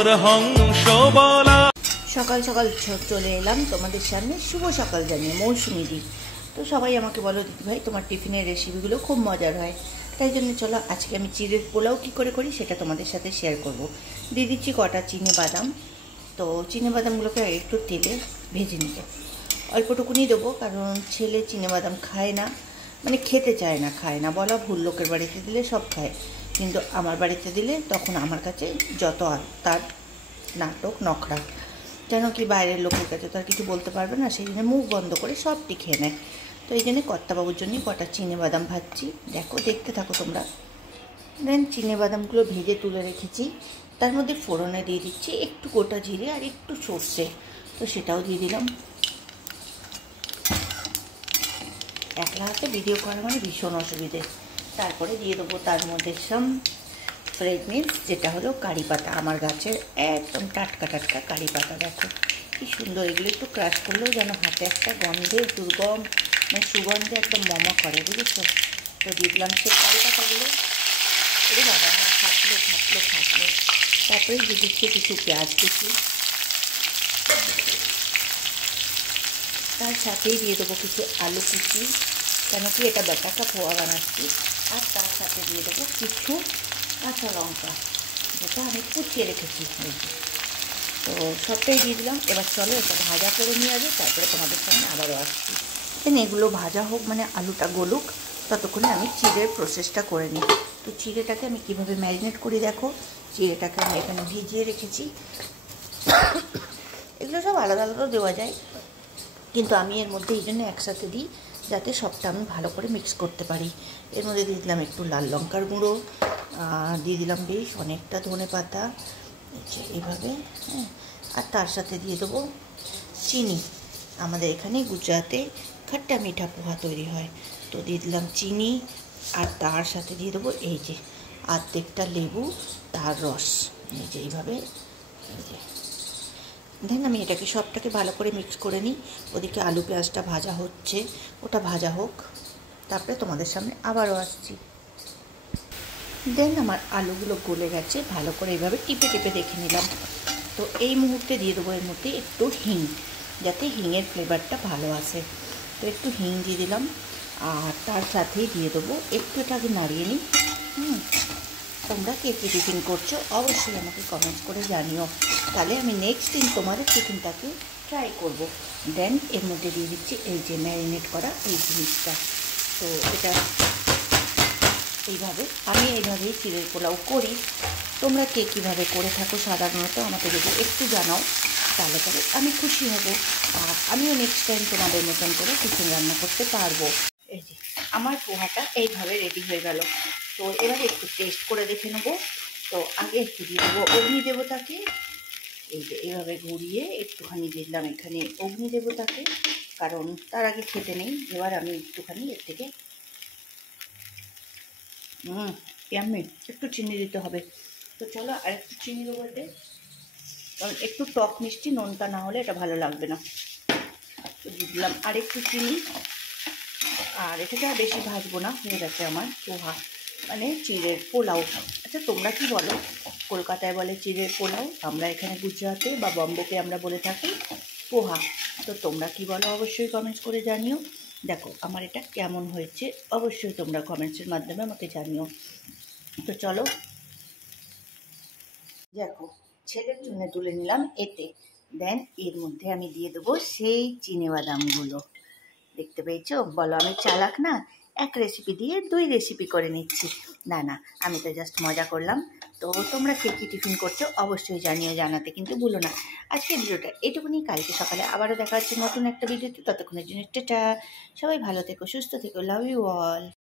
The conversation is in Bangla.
মোর হংস বলা। সকাল সকাল চলে এলাম তোমাদের সামনে শুভ সকাল জানিয়ে মৌসুমি দি। তো সবাই আমাকে বলো দিদি ভাই তোমার টিফিনের রেসিপিগুলো খুব মজার হয়, তাই জন্য চলো আজকে আমি চিড়ের পোলাও কী করে করি সেটা তোমাদের সাথে শেয়ার করব। দিয়ে দিচ্ছি কটা চিনে বাদাম। তো চিনে বাদামগুলোকে একটু তেলে ভেজে নিব, অল্পটুকুনি দেবো কারণ ছেলে চিনে বাদাম খায় না, মানে খেতে চায় না, খায় না বলা ভুল, লোকের বাড়িতে দিলে সব খায়, কিন্তু আমার বাড়িতে দিলে তখন আমার কাছে যত তার নাটক নখরা, যেন কি বাইরের লোকের কাছে তো আর কিছু বলতে পারবে না, সেই জন্য মুখ বন্ধ করে সবটি খেয়ে নেয়। তো এই জন্যে কর্তাবাবুর জন্যই কটা চিনে বাদাম ভাজছি, দেখো দেখতে থাকো তোমরা। দেন চিনে বাদামগুলো ভেজে তুলে রেখেছি, তার মধ্যে ফোড়নে দিয়ে দিচ্ছি একটু গোটা জিরে আর একটু সর্ষে, তো সেটাও দিয়ে দিলাম। একলা হাতে ভিডিও করা মানে ভীষণ অসুবিধে। তারপরে দিয়ে দেবো তার মধ্যে সাম ফ্রেগনেন্স, যেটা হলো কারি পাতা, আমার গাছের একদম টাটকা টাটকা কারি পাতা। দেখো কি সুন্দর, এগুলো একটু ক্রাশ করলেও যেন হাতে একটা গন্ধে দুর্গম, মানে সুগন্ধে একদম মমা করে, বুঝেছো। তো দিয়ে দিলাম সেই কারি পাতাগুলো, এটা বাবা ফাটলো ফাটলো ফাটলো। তারপরে দিয়ে দিচ্ছি কিছু পেঁয়াজ কুচি, তার সাথেই দিয়ে দেবো কিছু আলু কুচি, কেন কি এটা ব্যাটাটা পোয়া বানাচ্ছি, আর তার সাথে দিয়ে দেবো কিছু কাঁচা লঙ্কা, যেটা আমি কুচিয়ে রেখেছি। তো সবটাই দিয়ে দিলাম। এবার চলো এটা ভাজা করে নিয়ে আসবে, তারপরে তোমাদের সামনে আবারও আসছি। দেন এগুলো ভাজা হোক, মানে আলুটা গলুক, ততক্ষণে আমি চিড়ের প্রসেসটা করে নিই। তো চিড়েটাকে আমি কীভাবে ম্যারিনেট করি দেখো, চিড়েটাকে আমি এখানে ভিজিয়ে রেখেছি। এগুলো সব আলাদা আলাদাও দেওয়া যায়, কিন্তু আমি এর মধ্যে এই জন্য একসাথে দিই যাতে সবটা আমি ভালো করে মিক্স করতে পারি। এর মধ্যে দিয়ে দিলাম একটু লাল লঙ্কার গুঁড়ো, দিয়ে দিলাম বেশ অনেকটা ধনে পাতা, এইভাবে, হ্যাঁ। আর তার সাথে দিয়ে দেবো চিনি, আমাদের এখানে গুজরাতে খাট্টা মিঠা পোহা তৈরি হয়, তো দিয়ে দিলাম চিনি। আর তার সাথে দিয়ে দেবো এই যে আর্ধেকটা লেবু, তার রস, এই যে এইভাবে, এই যে। দেন আমি এটাকে সবটাকে ভালো করে মিক্স করে নিই। ওদিকে আলু পেঁয়াজটা ভাজা হচ্ছে, ওটা ভাজা হোক, তারপরে তোমাদের সামনে আবারও আসছি। দেন আমার আলুগুলো গলে গেছে, ভালো করে এইভাবে টিপে টিপে দেখে নিলাম। তো এই মুহূর্তে দিয়ে দেবো এর মধ্যে একটু হিং, যাতে হিংয়ের ফ্লেভারটা ভালো আসে। তো একটু হিং দিয়ে দিলাম, আর তার সাথেই দিয়ে দেবো একটু, এটাকে নাড়িয়ে নিই। তোমরা কে কী টিফিন করছো অবশ্যই আমাকে কমেন্টস করে জানিও, তাহলে আমি নেক্সট দিন তোমাদের টিফিনটাকে ট্রাই করব। দেন এর মধ্যে দিয়ে দিচ্ছি এই যে ম্যারিনেট করা এই জিনিসটা। তো এটা আমি এইভাবেই চিড়ের পোলাও করি, তোমরা কে কীভাবে করে থাকো সাধারণত আমাকে যদি একটু জানাও, তাহলে পরে আমি খুশি হব, আর আমিও নেক্সট টাইম তোমাদের মতন করে টিফিন রান্না করতে পারবো। এই যে আমার পোহাটা এইভাবে রেডি হয়ে গেল। তো এবার একটু টেস্ট করে দেখে নেবো। তো আগে একটু দিয়ে দেবো অগ্নি দেবতাকে, এই যে এইভাবে ঘুরিয়ে একটুখানি দিলাম এখানে অগ্নি দেবতাকে, কারণ তার আগে খেতে নেই। এবার আমি একটুখানি এর থেকে ইয়াম্মি একটু চিনি দিতে হবে। তো চলো আর একটু চিনি দেবো এতে, কারণ একটু টক মিষ্টি, নোনতা না হলে এটা ভালো লাগবে না। তো দিয়ে দিলাম আর একটু চিনি, আর এটাকে আর বেশি ভাজবো না, হয়ে গেছে আমার পোহা, মানে চিড়ের পোলাও। আচ্ছা তোমরা কি বলো? কলকাতায় বলে চিড়ের পোলাও, আমরা এখানে গুজরাটে বা বম্বেতে আমরা বলে থাকি পোহা। তো তোমরা কি বলো অবশ্যই কমেন্টস করে জানিও। দেখো আমার এটা কেমন হয়েছে অবশ্যই তোমরা কমেন্টসের মাধ্যমে আমাকে জানিও। তো চলো, দেখো ছেলের জন্য তুলে নিলাম এতে। দেন এর মধ্যে আমি দিয়ে দেবো সেই চিনেবাদামগুলো। দেখতে পেয়েছো? বলো আমি চালাক না, এক রেসিপি দিয়ে 2 রেসিপি করে নিচ্ছি। না না, আমি তো জাস্ট মজা করলাম। তো তোমরা কে কী টিফিন করছো অবশ্যই জানিও, জানাতে কিন্তু ভুলো না। আজকের ভিডিওটা এটুকুনি, কালকে সকালে আবারও দেখা হচ্ছে নতুন একটা ভিডিওতে। ততক্ষণের জন্য টাটা, সবাই ভালো থেকো, সুস্থ থেকো, লাভ ইউ অল।